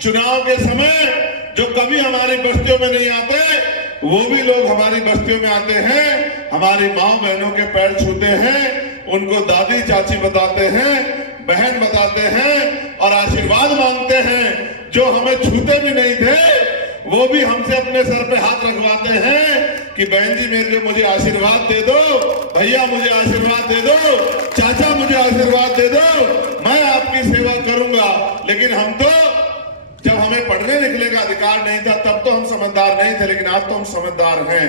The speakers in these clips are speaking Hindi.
चुनाव के समय जो कभी हमारी बस्तियों में नहीं आते, वो भी लोग हमारी बस्तियों में आते हैं, हमारी माँ बहनों के पैर छूते हैं, उनको दादी चाची बताते हैं, बहन बताते हैं और आशीर्वाद मांगते हैं। जो हमें छूते भी नहीं थे वो भी हमसे अपने सर पे हाथ रखवाते हैं कि बहन जी मेरे मुझे आशीर्वाद दे दो, भैया मुझे आशीर्वाद दे दो, चाचा मुझे आशीर्वाद दे दो, मैं आपकी सेवा करूंगा। लेकिन हम तो जब हमें पढ़ने लिखने का अधिकार नहीं था तब तो हम समझदार नहीं थे, लेकिन आज तो हम समझदार हैं।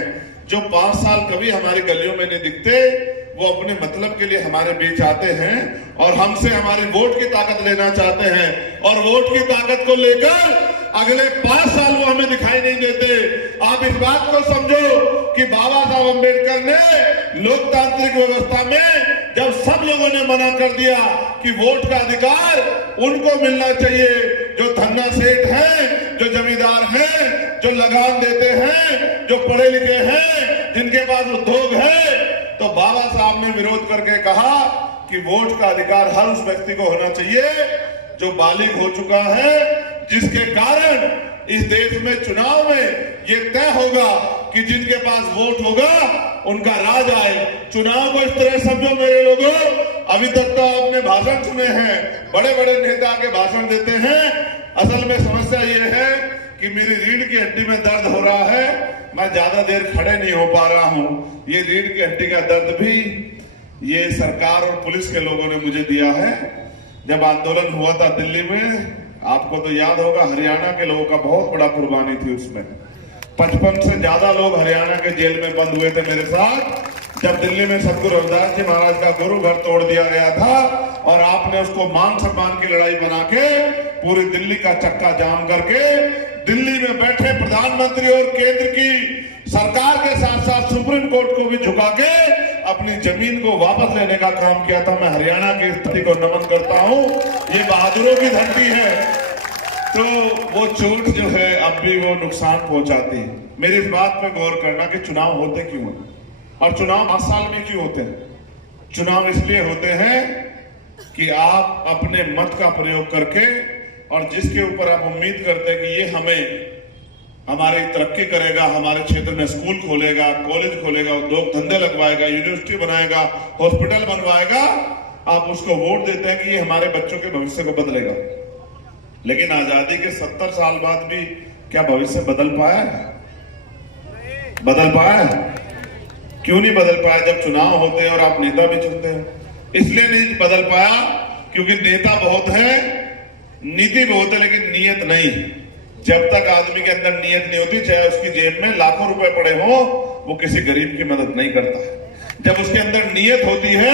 जो 5 साल कभी हमारी गलियों में नहीं दिखते वो अपने मतलब के लिए हमारे बीच आते हैं और हमसे हमारी वोट की ताकत लेना चाहते हैं और वोट की ताकत को लेकर अगले 5 साल वो हमें दिखाई नहीं देते। आप इस बात को समझो कि बाबा साहब अम्बेडकर ने लोकतांत्रिक व्यवस्था में जब सब लोगों ने मना कर दिया कि वोट का अधिकार उनको मिलना चाहिए जो धन्ना सेठ हैं, जो जमींदार हैं, जो लगान देते हैं, जो पढ़े लिखे हैं, जिनके पास उद्योग है, तो बाबा साहब ने विरोध करके कहा कि वोट का अधिकार हर उस व्यक्ति को होना चाहिए जो बालिग हो चुका है, जिसके कारण इस देश में चुनाव में ये तय होगा कि जिनके पास वोट होगा उनका राज आए। चुनाव को इस तरह समझो मेरे लोगों, अभी तक तो आपने भाषण सुने हैं, बड़े बड़े नेता के भाषण देते हैं। असल में समस्या ये है कि मेरी रीढ़ की हड्डी में दर्द हो रहा है, मैं ज्यादा देर खड़े नहीं हो पा रहा हूं। ये रीढ़ की हड्डी का दर्द भी ये सरकार और पुलिस के लोगों ने मुझे दिया है। जब आंदोलन हुआ था दिल्ली में, आपको तो याद होगा, हरियाणा के लोगों का बहुत बड़ा कुर्बानी थी उसमें। 55 से ज्यादा लोग हरियाणा के जेल में बंद हुए थे मेरे साथ। जब दिल्ली में सतगुरु रविदास जी महाराज का गुरु घर तोड़ दिया गया था और आपने उसको मान सम्मान की लड़ाई बना के पूरी दिल्ली का चक्का जाम करके दिल्ली में बैठे प्रधानमंत्री और केंद्र की सरकार के साथ साथ सुप्रीम कोर्ट को भी झुका के अपनी जमीन को वापस लेने का काम किया था। मैं हरियाणा की स्थिति को नमन करता हूं, ये बहादुरों की धरती है। तो वो चोट जो है अब भी वो नुकसान पहुंचाती है। मेरी इस बात पे गौर करना कि चुनाव होते क्यों हैं और चुनाव 5 साल में क्यों होते हैं। चुनाव इसलिए होते हैं कि आप अपने मत का प्रयोग करके और जिसके ऊपर आप उम्मीद करते हैं कि ये हमें हमारी तरक्की करेगा, हमारे क्षेत्र में स्कूल खोलेगा, कॉलेज खोलेगा, उद्योग धंधे लगवाएगा, यूनिवर्सिटी बनाएगा, हॉस्पिटल बनवाएगा, आप उसको वोट देते हैं कि ये हमारे बच्चों के भविष्य को बदलेगा। लेकिन आजादी के 70 साल बाद भी क्या भविष्य बदल पाया है? बदल पाया है? क्यों नहीं बदल पाया? जब चुनाव होते हैं और आप नेता भी चुनते हैं, इसलिए नहीं बदल पाया क्योंकि नेता बहुत है, नीति बहुत है, लेकिन नीयत नहीं। जब तक आदमी के अंदर नीयत नहीं होती, चाहे उसकी जेब में लाखों रुपए पड़े हो, वो किसी गरीब की मदद नहीं करता है। जब उसके अंदर नीयत होती है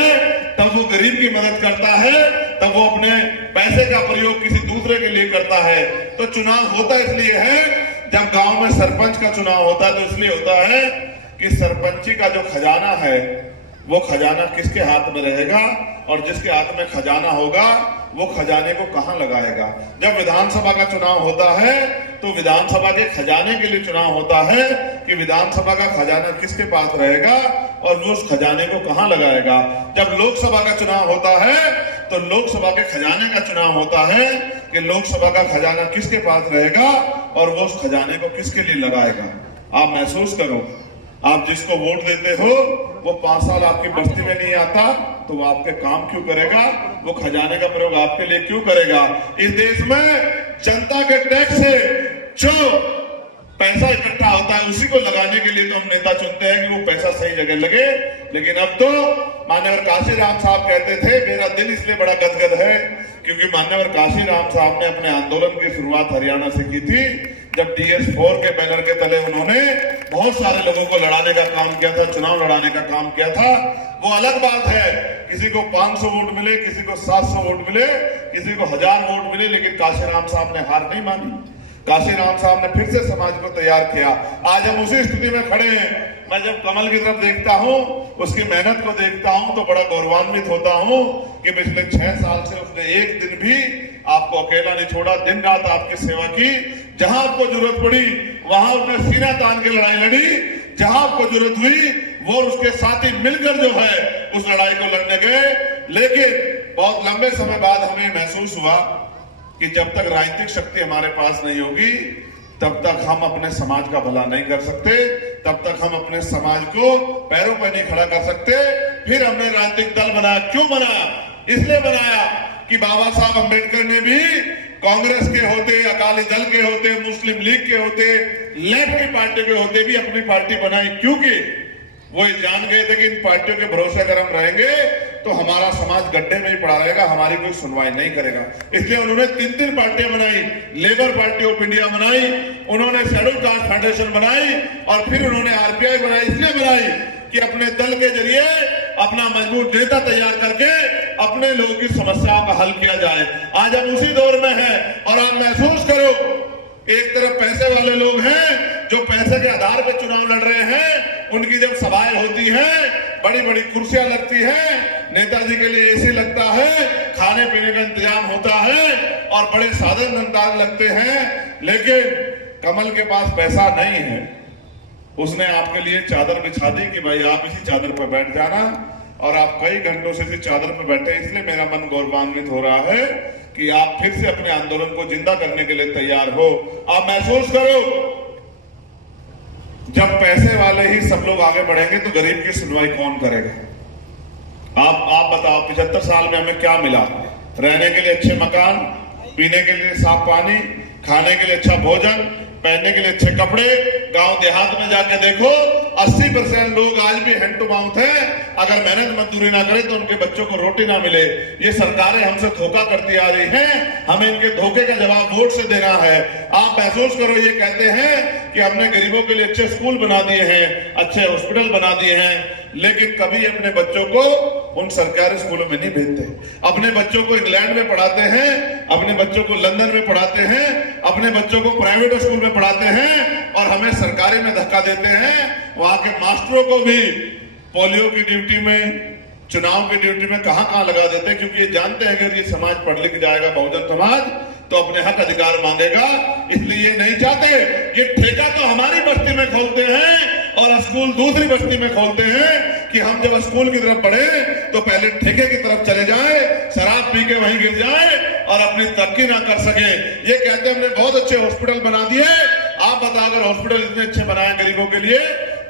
तब वो गरीब की मदद करता है, तब वो अपने पैसे का प्रयोग किसी दूसरे के लिए करता है। तो चुनाव होता इसलिए है, जब गांव में सरपंच का चुनाव होता है तो इसलिए होता है कि सरपंची का जो खजाना है वो खजाना किसके हाथ में रहेगा और जिसके हाथ में खजाना होगा वो खजाने को कहां लगाएगा। जब विधानसभा का चुनाव होता है तो विधानसभा के खजाने के लिए चुनाव होता है कि विधानसभा का खजाना किसके पास रहेगा और वो उस खजाने को कहां लगाएगा। जब लोकसभा का चुनाव होता है तो लोकसभा के खजाने का चुनाव होता है कि लोकसभा का खजाना किसके पास रहेगा और वो उस खजाने को किसके लिए लगाएगा। आप महसूस करो, आप जिसको वोट देते हो वो 5 साल आपकी बस्ती में नहीं आता तो वो आपके काम क्यों करेगा, वो खजाने का प्रयोग आपके लिए क्यों करेगा। इस देश में जनता के टैक्स से जो पैसा इकट्ठा होता है उसी को लगाने के लिए तो हम नेता चुनते हैं कि वो पैसा सही जगह लगे। लेकिन अब तो मान्यवर काशीराम साहब कहते थे, मेरा दिल इसलिए बड़ा गदगद है क्योंकि मान्यवर काशीराम साहब ने अपने आंदोलन की शुरुआत हरियाणा से की थी, जब DS4 के बैनर के तले उन्होंने बहुत सारे लोगों को लड़ाने का काम किया था, चुनाव लड़ाने का काम किया था। वो अलग बात है, किसी को 500 वोट मिले, किसी को 700 वोट मिले, किसी को 1000 वोट मिले, लेकिन काशीराम साहब ने हार नहीं मानी। काशीराम साहब ने फिर से समाज को तैयार किया। आज हम उसी स्थिति में खड़े हैं। मैं जब कमल की तरफ देखता हूं, उसकी मेहनत को देखता हूं तो बड़ा गौरवान्वित होता हूं कि पिछले 6 साल से उसने एक दिन भी आपको अकेला नहीं छोड़ा, दिन रात आपकी सेवा की। जहां आपको जरूरत पड़ी वहां उसने सीना तान के लड़ाई लड़ी, जहां आपको जरूरत हुई वो उसके साथी मिलकर जो है उस लड़ाई को लड़ने गए। लेकिन बहुत लंबे समय बाद हमें महसूस हुआ कि जब तक राजनीतिक शक्ति हमारे पास नहीं होगी तब तक हम अपने समाज का भला नहीं कर सकते, तब तक हम अपने समाज को पैरों पर नहीं खड़ा कर सकते। फिर हमने राजनीतिक दल बनाया। क्यों बनाया? इसलिए बनाया कि बाबा साहब अम्बेडकर ने भी कांग्रेस के होते, अकाली दल के होते, मुस्लिम लीग के होते, लेफ्ट की पार्टी के होते भी अपनी पार्टी बनाई, क्योंकि वो जान गए थे कि इन पार्टियों के भरोसे अगर हम रहेंगे तो हमारा समाज गड्ढे में ही पड़ा रहेगा, हमारी कोई सुनवाई नहीं करेगा। इसलिए उन्होंने 3 पार्टियां बनाई। लेबर पार्टी ऑफ इंडिया बनाई, उन्होंने शेड्यूल कास्ट फेडरेशन बनाई और फिर उन्होंने आरपीआई बनाई। इसलिए बनाई कि अपने दल के जरिए अपना मजबूत नेता तैयार करके अपने लोगों की समस्याओं का हल किया जाए। आज हम उसी दौर में हैं और आप महसूस करो, एक तरफ पैसे वाले लोग हैं जो पैसे के आधार पर चुनाव लड़ रहे हैं, उनकी जब सभाएं होती हैं, बड़ी बड़ी कुर्सियां लगती हैं, नेताजी के लिए एसी लगता है, खाने पीने का इंतजाम होता है और बड़े साधन संतान लगते हैं, लेकिन कमल के पास पैसा नहीं है। उसने आपके लिए चादर बिछा दी कि भाई आप इसी चादर पर बैठ जाना, और आप कई घंटों से इसी चादर पर बैठे। इसलिए मेरा मन गौरवान्वित हो रहा है कि आप फिर से अपने आंदोलन को जिंदा करने के लिए तैयार हो। आप महसूस करो, जब पैसे वाले ही सब लोग आगे बढ़ेंगे तो गरीब की सुनवाई कौन करेगा? आप बताओ, 75 साल में हमें क्या मिला? रहने के लिए अच्छे मकान, पीने के लिए साफ पानी, खाने के लिए अच्छा भोजन, पहनने के लिए अच्छे कपड़े। गांव देहात में जाके देखो, 80% लोग आज भी हैंड टू माउथ हैं। अगर मेहनत मजदूरी ना करें तो उनके बच्चों को रोटी ना मिले। ये सरकारें हमसे धोखा करती आ रही हैं, हमें इनके धोखे का जवाब वोट से देना है। आप महसूस करो, ये कहते हैं कि हमने गरीबों के लिए अच्छे स्कूल बना दिए हैं, अच्छे हॉस्पिटल बना दिए हैं, लेकिन कभी अपने बच्चों को उन सरकारी स्कूलों में नहीं भेजते। अपने बच्चों को इंग्लैंड में पढ़ाते हैं, अपने बच्चों को लंदन में पढ़ाते हैं, अपने बच्चों को प्राइवेट स्कूल में पढ़ाते हैं और हमें सरकारी में धक्का देते हैं। वहां के मास्टरों को भी पोलियो की ड्यूटी में, चुनाव की ड्यूटी में कहां लगा देते हैं, क्योंकि ये जानते हैं अगर ये समाज पढ़ लिख जाएगा, बहुजन समाज, तो अपने हक अधिकार मांगेगा। इसलिए ये नहीं चाहते। ये ठेका तो हमारी बस्ती में खोलते हैं और स्कूल दूसरी बस्ती में खोलते हैं कि हम जब स्कूल की तरफ बढ़े तो पहले ठेके की तरफ चले जाए, शराब पी के वहीं गिर जाए और अपनी तरक्की ना कर सके। ये कहते हैं हमने बहुत अच्छे हॉस्पिटल बना दिए। आप बताओ, अगर हॉस्पिटल इतने अच्छे बनाए गरीबों के लिए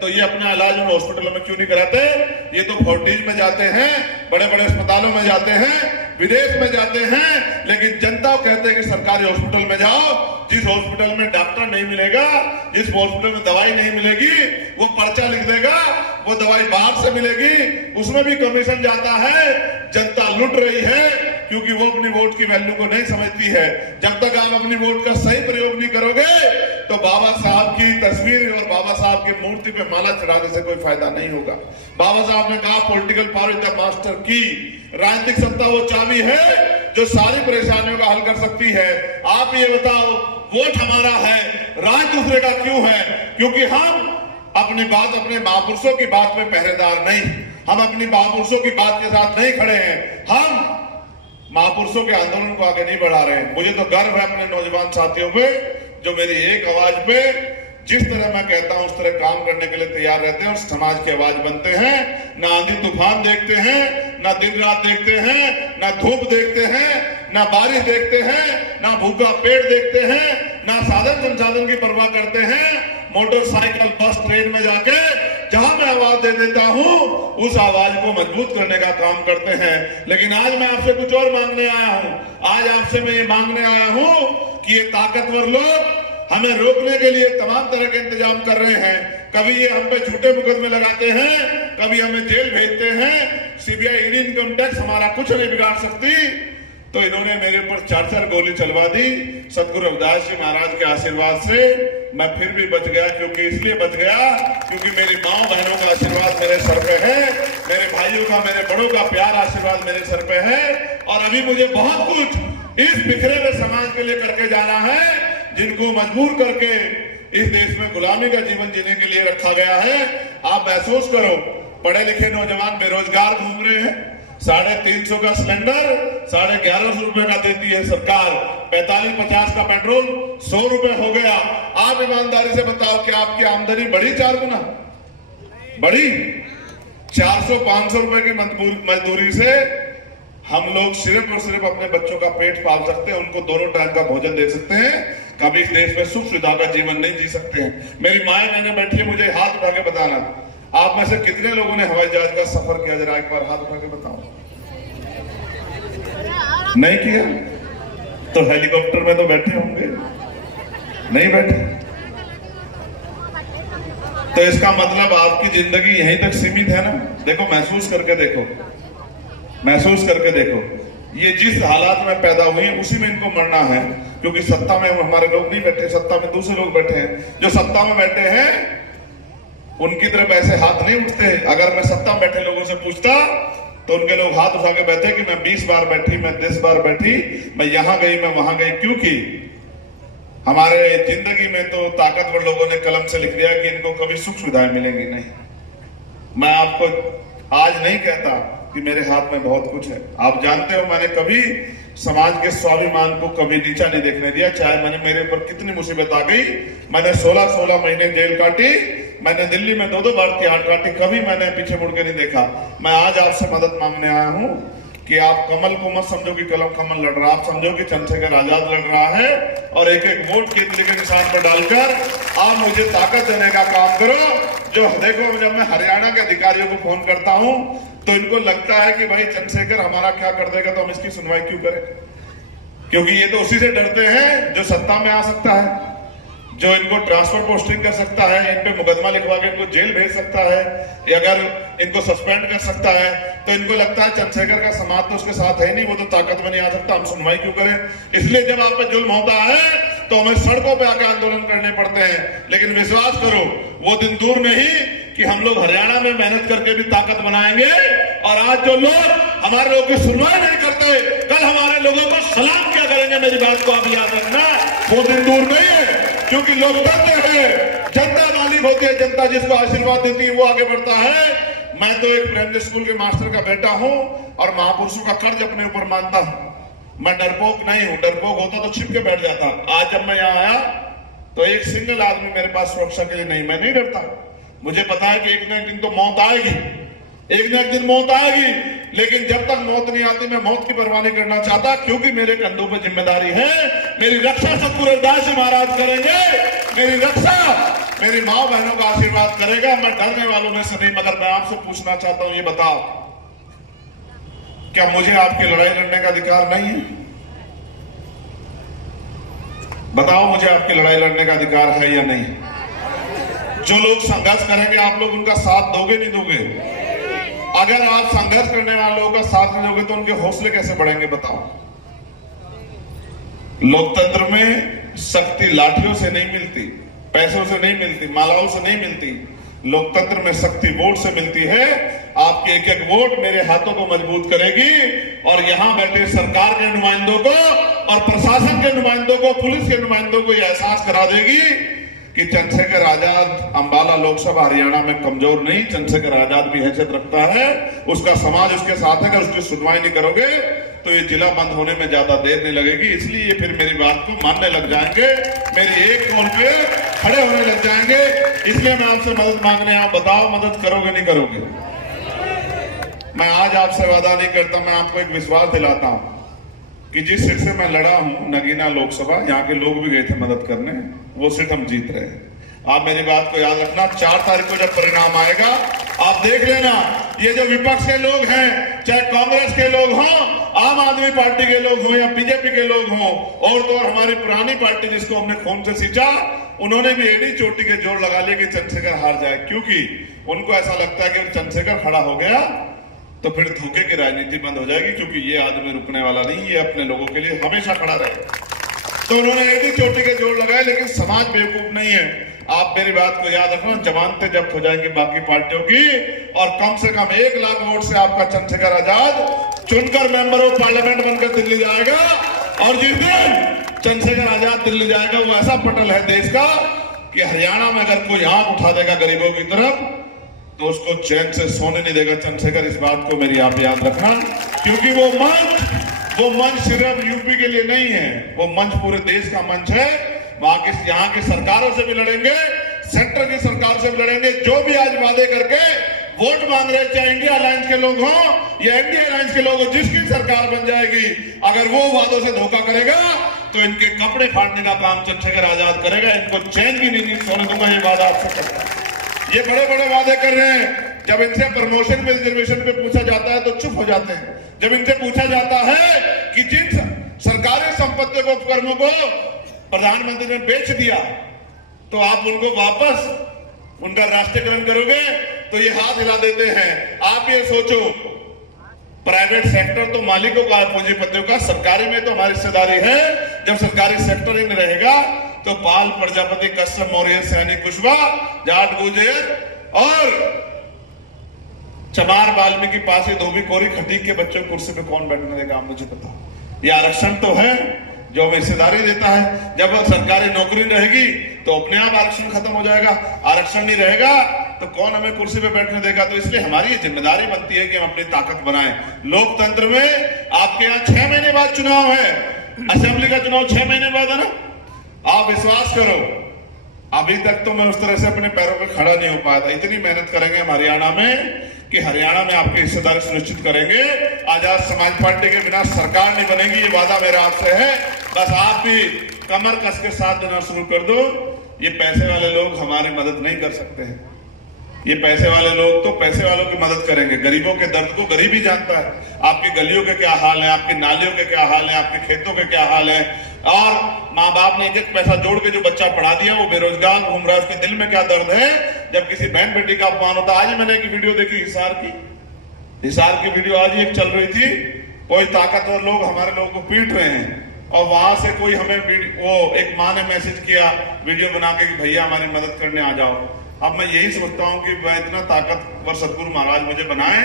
तो ये अपना इलाज उन हॉस्पिटलों में क्यों नहीं कराते? ये तो फोर्टिज में जाते हैं, बड़े बड़े अस्पतालों में जाते हैं, विदेश में जाते हैं, लेकिन जनता कहते हैं कि सरकारी हॉस्पिटल में जाओ। जिस हॉस्पिटल में डॉक्टर नहीं मिलेगा, जिस हॉस्पिटल में दवाई नहीं मिलेगी, वो पर्चा लिख देगा, वो दवाई बाहर से मिलेगी, उसमें भी कमीशन जाता है। जनता लुट रही है क्योंकि वो अपनी वोट की वैल्यू को नहीं समझती है। जब तक आप अपनी वोट का सही प्रयोग नहीं करोगे तो बाबा साहब की तस्वीर और बाबा साहब की मूर्ति पे माला चढ़ाने से कोई फायदा नहीं होगा। बाबा साहब ने कहा, political power is the master की। राजनीतिक सत्ता वो चाबी है जो सारी परेशानियों का हल कर सकती है। आप ये बताओ, वोट हमारा है, राज दूसरे का क्यों है? क्योंकि हम अपनी बात, अपने महापुरुषों की बात में पहरेदार नहीं, हम अपनी महापुरुषों की बात के साथ नहीं खड़े हैं, हम महापुरुषों के आंदोलन को आगे नहीं बढ़ा रहे हैं। मुझे तो गर्व है अपने नौजवान साथियों पे, जो मेरी एक आवाज पे जिस तरह मैं कहता हूं उस तरह काम करने के लिए तैयार रहते हैं और समाज की आवाज बनते हैं। ना आंधी तूफान देखते हैं, ना दिन रात देखते हैं, ना धूप देखते हैं, ना बारिश देखते हैं, ना भूखा पेड़ देखते हैं, ना साधन संसाधन की परवाह करते हैं। मोटरसाइकिल, बस, ट्रेन में जाके जहां मैं आवाज दे देता हूं उस आवाज को मजबूत करने का काम करते हैं। लेकिन आज मैं आपसे कुछ और मांगने आया हूं। आज आपसे मैं ये मांगने आया हूं कि ये ताकतवर लोग हमें रोकने के लिए तमाम तरह के इंतजाम कर रहे हैं। कभी ये हम पे झूठे मुकदमे लगाते हैं, कभी हमें जेल भेजते हैं। सीबीआई, ईडी, इनकम टैक्स हमारा कुछ नहीं बिगाड़ सकती। तो इन्होंने मेरे ऊपर 4 गोली चलवा दी। सतगुरु रविदास जी महाराज के आशीर्वाद से मैं फिर भी बच गया। क्योंकि इसलिए बच गया क्योंकि मेरी माँ बहनों का आशीर्वाद मेरे सर पे है, मेरे भाइयों का, मेरे बड़ों का प्यार आशीर्वाद मेरे सर पे है। और अभी मुझे बहुत कुछ इस बिखरे हुए समाज के लिए करके जाना है, जिनको मजबूर करके इस देश में गुलामी का जीवन जीने के लिए रखा गया है। आप महसूस करो, पढ़े लिखे नौजवान बेरोजगार घूम रहे हैं। 350 का सिलेंडर 1150 रुपए का देती है सरकार। 45-50 का पेट्रोल 100 रुपए हो गया। आप ईमानदारी से बताओ कि आपकी आमदनी बढ़ी 4 गुना? बढ़ी? 400-500 रुपए की मजदूरी से हम लोग सिर्फ और सिर्फ अपने बच्चों का पेट पाल सकते हैं, उनको दोनों टाइम का भोजन दे सकते हैं, कभी इस देश में सुख सुविधा का जीवन नहीं जी सकते हैं। मेरी माए बहनें बैठी है, मुझे हाथ उठा के बताना, आप में से कितने लोगों ने हवाई जहाज का सफर किया, जरा एक बार हाथ उठा के बताओ। नहीं किया तो हेलीकॉप्टर में तो बैठे होंगे, नहीं बैठे। तो इसका मतलब आपकी जिंदगी यहीं तक सीमित है ना। देखो, महसूस करके देखो, महसूस करके देखो, ये जिस हालात में पैदा हुई है उसी में इनको मरना है, क्योंकि सत्ता में हमारे लोग नहीं बैठे, सत्ता में दूसरे लोग बैठे हैं। जो सत्ता में बैठे हैं उनकी तरफ ऐसे हाथ नहीं उठते। अगर मैं सत्ता में बैठे लोगों से पूछता तो उनके लोग हाथ उठा के बैठे कि मैं 20 बार बैठी, मैं 10 बार बैठी, मैं यहां गई, मैं वहां गई, क्योंकि हमारे जिंदगी में तो ताकतवर लोगों ने कलम से लिख दिया कि इनको कभी सुख सुविधाएं मिलेंगी नहीं। मैं आपको आज नहीं कहता कि मेरे हाथ में बहुत कुछ है। आप जानते हो, मैंने कभी समाज के स्वाभिमान को कभी नीचा नहीं देखने दिया, चाहे मैंने मेरे ऊपर कितनी मुसीबत आ गई। मैंने 16 महीने जेल काटी, मैंने दिल्ली में 2 बार तिहाड़ काटी, कभी मैंने पीछे मुड़ के नहीं देखा। मैं आज आपसे मदद मांगने आया हूं कि आप कमल को मत समझो कि कलम कमल लड़ रहा, आप समझो कि चंद्रशेखर आजाद लड़ रहा है, और एक एक वोट केंद्र के निशान पर डालकर आप मुझे ताकत देने का काम करो। जो देखो, जब मैं हरियाणा के अधिकारियों को फोन करता हूं तो इनको लगता है कि भाई चंद्रशेखर हमारा क्या कर देगा, तो हम इसकी सुनवाई क्यों करें, क्योंकि ये तो उसी से डरते हैं जो सत्ता में आ सकता है, जो इनको ट्रांसफर पोस्टिंग कर सकता है, इन पे मुकदमा लिखवा के इनको जेल भेज सकता है, या अगर इनको सस्पेंड कर सकता है। तो इनको लगता है चंद्रशेखर का समाज तो उसके साथ है नहीं, वो तो ताकत में नहीं आ सकता, हम सुनवाई क्यों करें। इसलिए जब आप पे जुल्म होता है तो हमें सड़कों पे आके आंदोलन करने पड़ते हैं। लेकिन विश्वास करो, वो दिन दूर नहीं कि हम लोग हरियाणा में मेहनत करके भी ताकत बनाएंगे। और आज जो लोग हमारे लोगों की सुनवाई नहीं करते, कल हमारे लोगों को सलाम क्या करेंगे, मेरी बात को आप याद रखना। वो दिन दूर नहीं है, क्योंकि लोकतंत्र है, जनता मालिक होती है, जनता जिसको आशीर्वाद देती है वो आगे बढ़ता है। मैं तो एक प्राइमरी स्कूल के मास्टर का बेटा हूं और महापुरुषों का कर्ज अपने ऊपर मानता हूं। मैं डरपोक नहीं हूं, डरपोक होता तो छिप के बैठ जाता। आज जब मैं यहाँ आया तो एक सिंगल आदमी मेरे पास सुरक्षा के लिए नहीं, मैं नहीं डरता। मुझे पता है कि एक न एक दिन तो मौत आएगी, एक न एक दिन मौत आएगी, लेकिन जब तक मौत नहीं आती मैं मौत की परवाह नहीं करना चाहता, क्योंकि मेरे कंधों पर जिम्मेदारी है। मेरी रक्षा सतगुरु रविदास जी महाराज करेंगे, मेरी रक्षा मेरी माँ बहनों का आशीर्वाद करेगा। मैं डरने वालों में से नहीं। मगर मैं आपसे पूछना चाहता हूं, ये बताओ, क्या मुझे आपकी लड़ाई लड़ने का अधिकार नहीं है? बताओ, मुझे आपकी लड़ाई लड़ने का अधिकार है या नहीं? जो लोग संघर्ष करेंगे आप लोग उनका साथ दोगे नहीं दोगे? अगर आप संघर्ष करने वाले लोगों का साथ नहीं दोगे तो उनके हौसले कैसे बढ़ेंगे, बताओ। लोकतंत्र में शक्ति लाठियों से नहीं मिलती, पैसों से नहीं मिलती, मालाओं से नहीं मिलती। लोकतंत्र में शक्ति वोट से मिलती है। आपके एक एक वोट मेरे हाथों को मजबूत करेगी और यहां बैठे सरकार के नुमाइंदों को और प्रशासन के नुमाइंदों को, पुलिस के नुमाइंदों को यह एहसास करा देगी कि चंद्रशेखर आजाद अंबाला लोकसभा हरियाणा में कमजोर नहीं, चंद्रशेखर आजाद भी हैसियत रखता है, उसका समाज उसके साथ है। अगर उसकी सुनवाई नहीं करोगे तो ये जिला बंद होने में ज्यादा देर नहीं लगेगी। इसलिए ये फिर मेरी बात को मानने लग जाएंगे, मेरी एक कॉल पे खड़े होने लग जाएंगे। इसलिए मैं आपसे मदद मांगने आया। बताओ, मदद करोगे नहीं करोगे? मैं आज आपसे वादा नहीं करता, मैं आपको एक विश्वास दिलाता हूं कि जिस सीट से मैं लड़ा हूं, नगीना लोकसभा, यहाँ के लोग भी गए थे मदद करने, वो सीट हम जीत रहे हैं। आप मेरी बात को याद रखना। 4 तारीख को जब परिणाम आएगा आप देख लेना, ये जो विपक्ष के लोग हैं, चाहे कांग्रेस के लोग हों, आम आदमी पार्टी के लोग हों या बीजेपी के लोग हों, और तो और हमारी पुरानी पार्टी जिसको हमने खून से सींचा, उन्होंने भी एड़ी चोटी के जोर लगा लिए कि चंद्रशेखर हार जाए, क्योंकि उनको ऐसा लगता है कि चंद्रशेखर खड़ा हो गया तो फिर धोखे की राजनीति बंद हो जाएगी, क्योंकि ये आदमी रुकने वाला नहीं, ये अपने लोगों के लिए हमेशा खड़ा रहेगा। तो उन्होंने एड़ी चोटी के जोर लगाए, लेकिन समाज बेवकूफ नहीं है। आप मेरी बात को याद रखना, जमानतें जब्त हो जाएंगी बाकी पार्टियों की, और कम से कम 1 लाख वोट से आपका चंद्रशेखर आजाद चुनकर मेंबर ऑफ पार्लियामेंट बनकर दिल्ली जाएगा। और जिस दिन चंद्रशेखर आजाद दिल्ली जाएगा, वो ऐसा पटल है देश का कि हरियाणा में अगर कोई आंख उठा देगा गरीबों की तरफ तो उसको चैन से सोने नहीं देगा चंद्रशेखर। इस बात को मेरी आप याद रखना, क्योंकि वो मंच सिर्फ यूपी के लिए नहीं है, वो मंच पूरे देश का मंच है। यहाँ की सरकारों से भी लड़ेंगे, सेंटर की सरकार से भी लड़ेंगे। जो भी आज वादे करके वोट मांग रहे, चाहे इंडिया अलायंस के लोग हों या इंडिया अलायंस के लोग हों, जिसकी सरकार बन जाएगी, अगर वो वादों से धोखा करेगा तो इनके कपड़े फाड़ने का काम चंद्रशेखर आजाद करेगा। इनको चैन की नींद सोने दूंगा, ये वादा आपसे करता है। ये बड़े बड़े वादे कर रहे हैं। जब इनसे प्रमोशन में रिजर्वेशन पे पूछा जाता है तो चुप हो जाते हैं। जब इनसे पूछा जाता है कि जिन सरकारी संपत्तियों को, उपकरणों को प्रधानमंत्री ने बेच दिया तो आप उनको वापस उनका राष्ट्रीयकरण करोगे, तो ये हाथ हिला देते हैं। आप ये सोचो, प्राइवेट सेक्टर तो मालिकों का, पूंजीपतियों का, सरकारी में तो हमारी हिस्सेदारी है। जब सरकारी सेक्टर ही नहीं रहेगा तो पाल, प्रजापति, कश्यप, मौर्य, सैनी, कुशवाहा, जाट, गुर्जर और चमार, वाल्मीकि, पासी, धोबी, कोरी, खटीक के बच्चों कुर्सी पे कौन बैठने देगा? आप मुझे बताओ। ये आरक्षण तो है जो हमें हिस्सेदारी देता है। जब सरकारी नौकरी रहेगी तो अपने आप आरक्षण खत्म हो जाएगा। आरक्षण नहीं रहेगा तो कौन हमें कुर्सी पे बैठने देगा? तो इसलिए हमारी जिम्मेदारी बनती है कि हम अपनी ताकत बनाएं। लोकतंत्र में आपके यहाँ 6 महीने बाद चुनाव है, असेंबली का चुनाव 6 महीने बाद है ना। आप विश्वास करो, अभी तक तो मैं उस तरह से अपने पैरों पे खड़ा नहीं हो पाया था। इतनी मेहनत करेंगे हम हरियाणा में कि हरियाणा में आपकी हिस्सेदारी सुनिश्चित करेंगे। आजाद समाज पार्टी के बिना सरकार नहीं बनेगी, ये वादा मेरा आपसे है। बस आप भी कमर कस के साथ देना शुरू कर दो। ये पैसे वाले लोग हमारी मदद नहीं कर सकते हैं। ये पैसे वाले लोग तो पैसे वालों की मदद करेंगे। गरीबों के दर्द को गरीब ही जानता है। आपकी गलियों के क्या हाल है, आपकी नालियों के क्या हाल है, आपके खेतों के क्या हाल है। और माँ बाप ने एक पैसा जोड़ के जो बच्चा पढ़ा दिया वो बेरोजगार घूम रहा है, उसके दिल में क्या दर्द है जब किसी बहन बेटी का अपमान होता। आज मैंने एक वीडियो देखी हिसार की वीडियो आज ही एक चल रही थी। कोई ताकतवर लोग हमारे लोगों को पीट रहे हैं और वहां से कोई हमें वो एक माँ ने मैसेज किया वीडियो बना के कि भैया हमारी मदद करने आ जाओ। अब मैं यही सोचता हूँ कि मैं इतना ताकतवर सदगुरु महाराज मुझे बनाए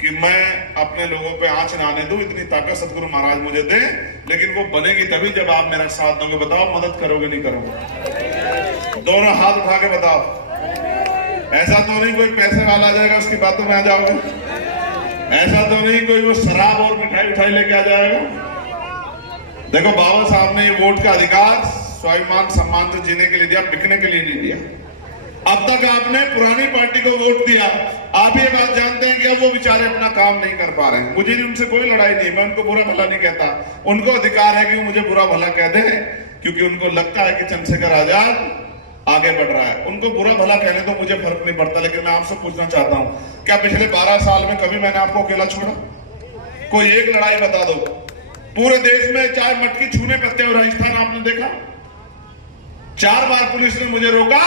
कि मैं अपने लोगों पे आंच ना आने दूं। इतनी ताकत सदगुरु महाराज मुझे दे, लेकिन वो बनेगी तभी जब आप मेरा साथ दोगे। बताओ मदद करोगे नहीं करोगे? दोनों हाथ उठा के बताओ। ऐसा तो नहीं कोई पैसे वाला आ जाएगा उसकी बातों में आ जाओगे? ऐसा तो नहीं कोई वो शराब और मिठाई उठाई लेके आ जाएगा? देखो, बाबा साहब ने ये वोट का अधिकार स्वाभिमान सम्मान से जीने के लिए दिया, बिकने के लिए नहीं दिया। अब तक आपने पुरानी पार्टी को वोट दिया। आप ये बात जानते हैं कि अब वो बेचारे अपना काम नहीं कर पा रहे हैं। मुझे उनसे कोई लड़ाई नहीं, मैं उनको बुरा भला नहीं कहता। उनको अधिकार है कि वो मुझे बुरा भला कह दे, क्योंकि उनको लगता है कि चंद्रशेखर आजाद आगे बढ़ रहा है। उनको बुरा भला कहने तो मुझे फर्क नहीं पड़ता। लेकिन मैं आपसे पूछना चाहता हूं, क्या पिछले 12 साल में कभी मैंने आपको अकेला छोड़ा? कोई एक लड़ाई बता दो। पूरे देश में चाहे मटकी छूने करते हो, राजस्थान आपने देखा 4 बार पुलिस ने मुझे रोका।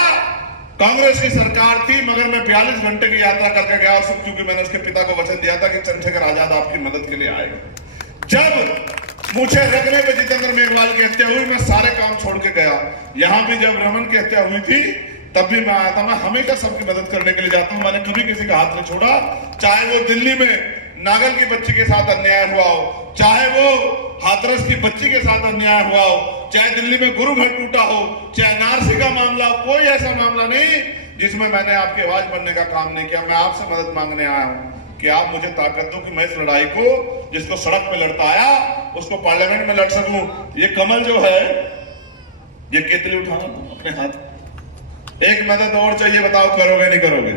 कांग्रेस की सरकार थी, मगर मैं 42 घंटे की यात्रा करके गया, क्योंकि मैंने उसके पिता को वचन दिया था कि चंद्रशेखर आजाद आपकी मदद के लिए आएगा। जब मुझे रखने पे जितेंद्र मेघवाल की हत्या हुई, मैं सारे काम छोड़ के गया। यहां भी जब रमन की हत्या हुई थी तब भी मैं आया था। मैं हमेशा सबकी मदद करने के लिए जाता हूं। मैंने कभी किसी का हाथ नहीं छोड़ा, चाहे वो दिल्ली में नागल की बच्ची के साथ अन्याय हुआ हो, चाहे वो हाथरस की बच्ची के साथ अन्याय हुआ हो, चाहे दिल्ली में गुरु घर टूटा हो, चाहे नारसी का मामला हो। कोई ऐसा मामला नहीं जिसमें मैंने आपकी आवाज बनने का काम नहीं किया। मैं आपसे मदद मांगने आया हूं कि आप मुझे ताकत दो कि मैं इस लड़ाई को, जिसको सड़क पे लड़ता आया, उसको पार्लियामेंट में लड़ सकूं। ये कमल जो है, ये केतली उठाना अपने हाथ। एक मदद और चाहिए, बताओ करोगे नहीं करोगे?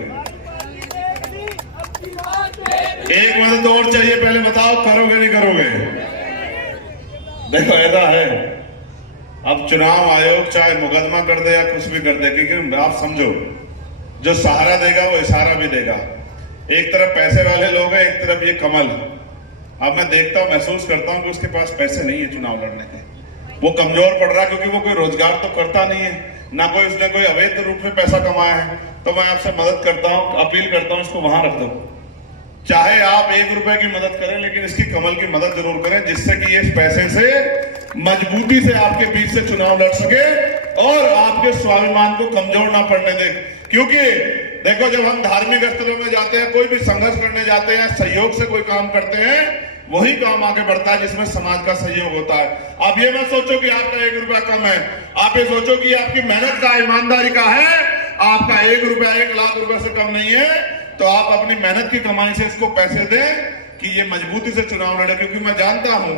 एक मदद और चाहिए, पहले बताओ करोगे नहीं करोगे? देखो ऐसा है, अब चुनाव आयोग चाहे मुकदमा कर दे या कुछ भी कर दे, क्योंकि आप समझो, जो सहारा देगा वो इशारा भी देगा। एक तरफ पैसे वाले लोग हैं, एक तरफ ये कमल। अब मैं देखता हूं, महसूस करता हूं कि उसके पास पैसे नहीं है चुनाव लड़ने के। वो कमजोर पड़ रहा है, क्योंकि वो कोई रोजगार तो करता नहीं है, ना कोई उसने कोई अवैध रूप में पैसा कमाया है। तो मैं आपसे मदद करता हूं, अपील करता हूं, इसको वहां रख दो। चाहे आप 1 रुपए की मदद करें, लेकिन इसकी कमल की मदद जरूर करें, जिससे कि इस पैसे से मजबूती से आपके बीच से चुनाव लड़ सके और आपके स्वाभिमान को कमजोर ना पड़ने दे। क्योंकि देखो, जब हम धार्मिक स्थलों में जाते हैं, कोई भी संघर्ष करने जाते हैं, सहयोग से कोई काम करते हैं, वही काम आगे बढ़ता है जिसमें समाज का सहयोग होता है। आप ये मत सोचो कि आपका 1 रुपया कम है। आप ये सोचो कि आपकी मेहनत का, ईमानदारी का है। आपका 1 रुपया 1 लाख रुपए से कम नहीं है। तो आप अपनी मेहनत की कमाई से इसको पैसे दें कि ये मजबूती से चुनाव लड़े। क्योंकि मैं जानता हूं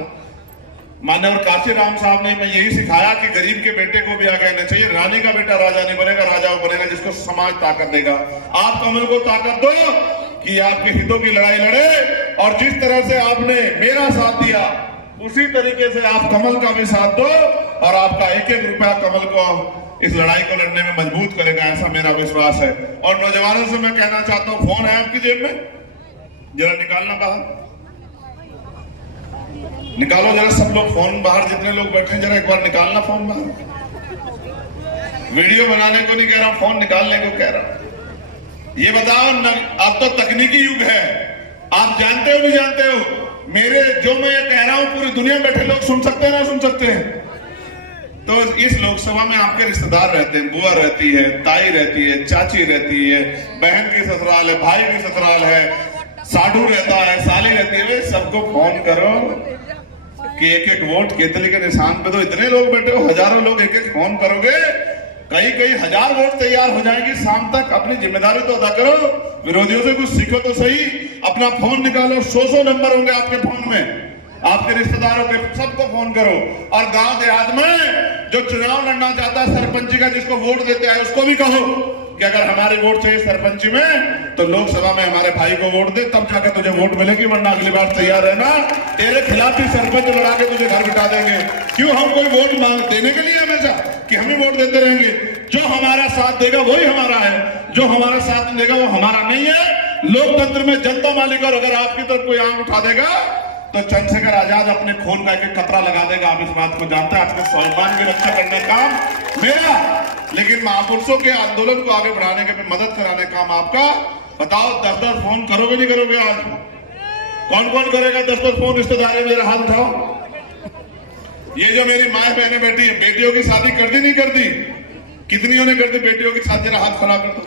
मान्यवर काशीराम साहब ने मैं यही सिखाया कि गरीब के बेटे को भी आगे आना चाहिए। रानी का बेटा राजा नहीं बनेगा, राजा वो बनेगा जिसको समाज ताकत देगा। आप कमल को ताकत दो कि आपके हितों की लड़ाई लड़े, और जिस तरह से आपने मेरा साथ दिया उसी तरीके से आप कमल का भी साथ दो, और आपका एक एक रुपया कमल को इस लड़ाई को लड़ने में मजबूत करेगा, ऐसा मेरा विश्वास है। और नौजवानों से मैं कहना चाहता हूं, फोन है आपकी जेब में, जरा निकालना बाहर, निकालो जरा सब लोग फोन बाहर, जितने लोग बैठे हैं जरा एक बार निकालना फोन बाहर। वीडियो बनाने को नहीं कह रहा, फोन निकालने को कह रहा। ये बताओ, अब तो तकनीकी युग है, आप जानते हो नहीं जानते हो, मेरे जो मैं ये कह रहा हूं पूरी दुनिया में बैठे लोग सुन सकते हैं ना सुन सकते हैं। तो इस लोकसभा में आपके रिश्तेदार रहते हैं, बुआ रहती है, ताई रहती है, चाची रहती है, बहन की ससुराल है, भाई की ससुराल है, साधु रहता है, साली रहती है, सबको फोन करो कि एक एक वोट केतली के निशान पे दो। इतने लोग बैठे हो, हजारों लोग, एक एक फोन करोगे, कई कई हजार वोट तैयार हो जाएंगे शाम तक। अपनी जिम्मेदारी तो अदा करो, विरोधियों से कुछ सीखो तो सही। अपना फोन निकालो, 100 नंबर होंगे आपके फोन में, आपके रिश्तेदारों के, सबको फोन करो। और गांव देहात में जो चुनाव लड़ना चाहता है सरपंची का, जिसको वोट देते हैं, उसको भी कहो कि अगर हमारी वोट चाहिए सरपंची में तो लोकसभा में हमारे भाई को वोट दे, तब जाके तुझे वोट मिलेगी, वरना अगली बार तैयार रहना, तेरे खिलाफ ही सरपंच लड़ा के तुझे घर बिठा देंगे। क्यों हम कोई वोट मांग देने के लिए हमेशा कि हम ही वोट देते रहेंगे? जो हमारा साथ देगा वही हमारा है, जो हमारा साथ नहीं देगा वो हमारा नहीं है। लोकतंत्र में जनता मालिक, और अगर आपकी तरफ कोई आंख उठा देगा तो चंद्रशेखर आजाद अपने खून का एक कतरा लगा देगा। आप इस बात को जानते हैं। आपके स्वाभिमान की रक्षा करने का काम मेरा, लेकिन महापुरुषों के आंदोलन को आगे बढ़ाने के, मदद कराने का काम आपका। बताओ 10-10 फोन करोगे नहीं करोगे? आज कौन कौन करेगा 10-10 फोन? रिश्तेदारी मेरा हाथ उठाओ। ये जो मेरी माए बहनें बैठी है, बेटियों की शादी कर दी नहीं कर दी? कितनियों ने कर दी बेटियों की शादी? जरा हाथ खड़ा कर दो।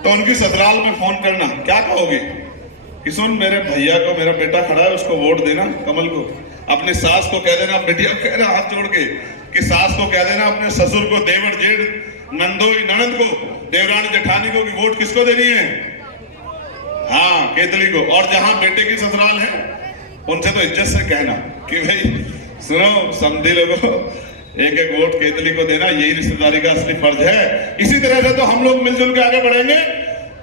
तो उनकी ससुराल में फोन करना, क्या कहोगे कि सुन मेरे भैया को, मेरा बेटा खड़ा है, उसको वोट देना, कमल को। अपनी सास को कह देना, बेटिया कह रहा हाथ जोड़ के कि सास को कह देना, अपने ससुर को, देवर जेठ, नंदोई ननद को, देवरानी जेठानी को कि वोट किसको देनी है? हाँ, केतली को। और जहां बेटे की ससुराल है उनसे तो इज्जत से कहना कि भाई सुनो समझे लोगों, एक एक वोट केतली को देना, यही रिश्तेदारी का असली फर्ज है। इसी तरह से तो हम लोग मिलजुल के आगे बढ़ेंगे।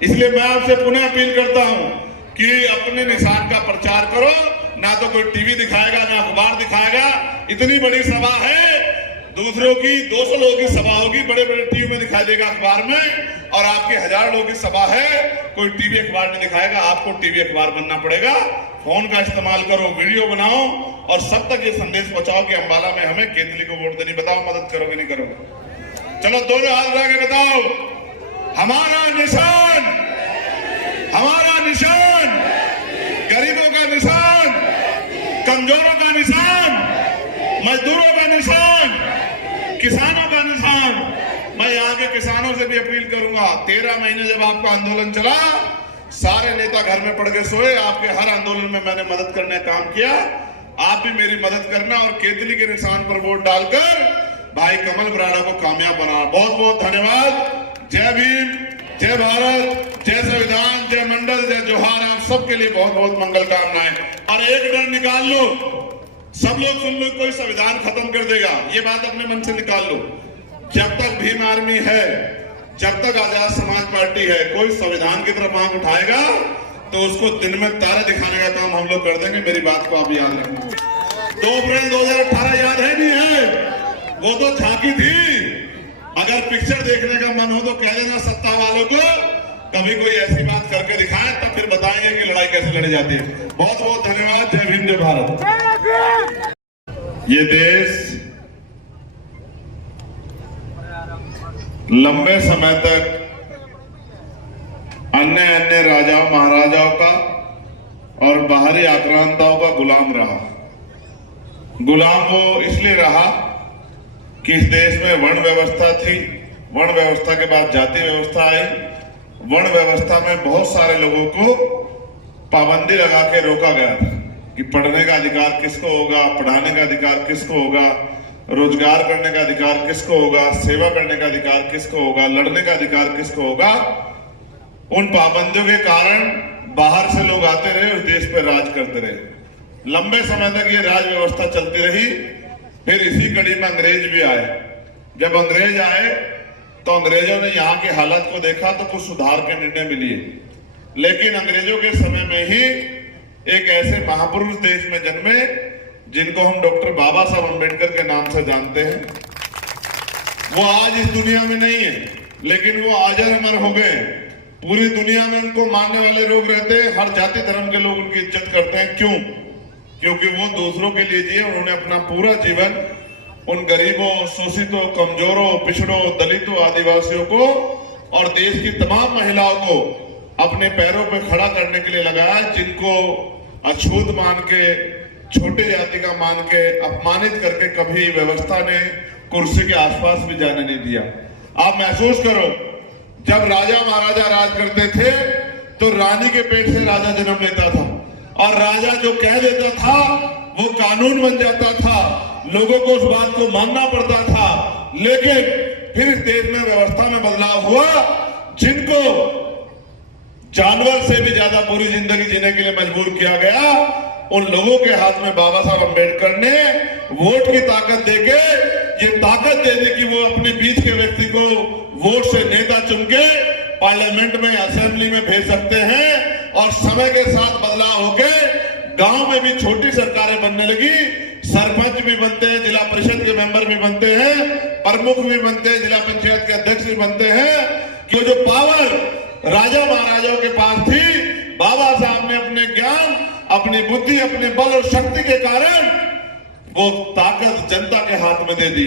इसलिए मैं आपसे पुनः अपील करता हूं कि अपने निशान का प्रचार करो। ना तो कोई टीवी दिखाएगा, ना अखबार दिखाएगा। इतनी बड़ी सभा है, दूसरों की 200 लोगों की सभा होगी, बड़े बड़े टीवी में दिखाई देगा, अखबार में, और आपके 1000 लोगों की सभा है, कोई टीवी अखबार नहीं दिखाएगा। आपको टीवी अखबार बनना पड़ेगा। फोन का इस्तेमाल करो, वीडियो बनाओ, और सब तक ये संदेश पहुंचाओ कि अंबाला में हमें केतली को वोट देनी। बताओ मदद करोगे नहीं करोगे? चलो दोनों हाथ उठा के बताओ, हमारा निशान, हमारा निशान, गरीबों का निशान, कमजोरों का निशान, मजदूरों का निशान, किसानों का निशान। मैं यहाँ के किसानों से भी अपील करूंगा, 13 महीने जब आपका आंदोलन चला, सारे नेता घर में पड़ के सोए। आपके हर आंदोलन में मैंने मदद करने का काम किया। आप भी मेरी मदद करना और केतली के निशान पर वोट डालकर भाई कमल ब्राड़ा को कामयाब बनाना। बहुत बहुत धन्यवाद। जय भीम, जय भारत, जय संविधान, जय मंडल, जय जोहार। आप सबके लिए बहुत बहुत मंगल कामनाएं। और एक डर निकाल लो, सब लोग सुन लो, कोई संविधान खत्म कर देगा, ये बात अपने मन से निकाल लो। जब तक भीम आर्मी है, जब तक आजाद समाज पार्टी है, कोई संविधान की तरफ आंख उठाएगा तो उसको दिन में तारे दिखाने का काम हम लोग कर देंगे। मेरी बात को आप याद रखें। 2 अप्रैल 2018 याद है नहीं है? वो तो झांकी थी। अगर पिक्चर देखने का मन हो तो कह देना सत्ता वालों को, कभी कोई ऐसी बात करके दिखाए, तब फिर बताएंगे कि लड़ाई कैसे लड़ी जाती है। बहुत बहुत धन्यवाद। जय भीम, जय भारत। ये देश लंबे समय तक अन्य राजाओं महाराजाओं का और बाहरी आक्रांताओं का गुलाम रहा। गुलाम वो इसलिए रहा कि इस देश में वर्ण व्यवस्था थी, वर्ण व्यवस्था के बाद जाति व्यवस्था आई। वर्ण व्यवस्था में बहुत सारे लोगों को पाबंदी लगा के रोका गया था कि पढ़ने का अधिकार किसको होगा, पढ़ाने का अधिकार किसको होगा, रोजगार करने का अधिकार किसको होगा, सेवा करने का अधिकार किसको होगा, लड़ने का अधिकार किसको होगा। उन पाबंदियों के कारण बाहर से लोग आते रहे और देश पर राज करते रहे। लंबे समय तक ये राज व्यवस्था चलती रही। फिर इसी कड़ी में अंग्रेज भी आए। जब अंग्रेज आए तो अंग्रेजों ने यहाँ की हालत को देखा तो कुछ सुधार के निर्णय भी लिए, लेकिन अंग्रेजों के समय में ही एक ऐसे महापुरुष देश में जन्मे जिनको हम डॉक्टर बाबा साहब अम्बेडकर के नाम से जानते हैं। वो आज इस दुनिया में नहीं है, लेकिन वो अजर अमर हो गए। पूरी दुनिया में उनको मानने वाले लोग रहते हैं, हर जाति धर्म के लोग उनकी इज्जत करते हैं। क्यों? क्योंकि वो दूसरों के लिए जिए। उन्होंने अपना पूरा जीवन उन गरीबों, शोषितों, कमजोरों, पिछड़ों, दलितों, आदिवासियों को और देश की तमाम महिलाओं को अपने पैरों पर खड़ा करने के लिए लगाया, जिनको अछूत मान के, छोटी जाति का मान के, अपमानित करके कभी व्यवस्था ने कुर्सी के आसपास भी जाने नहीं दिया। आप महसूस करो, जब राजा महाराजा राज करते थे तो रानी के पेट से राजा जन्म लेता था, और राजा जो कह देता था वो कानून बन जाता था। लोगों को उस बात को मानना पड़ता था। लेकिन फिर इस देश में व्यवस्था में बदलाव हुआ। जिनको जानवर से भी ज्यादा पूरी जिंदगी जीने के लिए मजबूर किया गया, उन लोगों के हाथ में बाबा साहब अम्बेडकर ने वोट की ताकत देके ये ताकत दे दी कि वो अपने बीच के व्यक्ति को वोट से नेता चुन के पार्लियामेंट में, असेंबली में भेज सकते हैं। और समय के साथ बदलाव होके गांव में भी छोटी सरकारें बनने लगी। सरपंच भी बनते हैं, जिला परिषद के मेंबर भी बनते हैं, प्रमुख भी बनते हैं, जिला पंचायत के अध्यक्ष भी बनते हैं। कि जो पावर राजा महाराजाओं के पास थी, बाबा साहब ने अपने ज्ञान, अपनी बुद्धि, अपने बल और शक्ति के कारण वो ताकत जनता के हाथ में दे दी।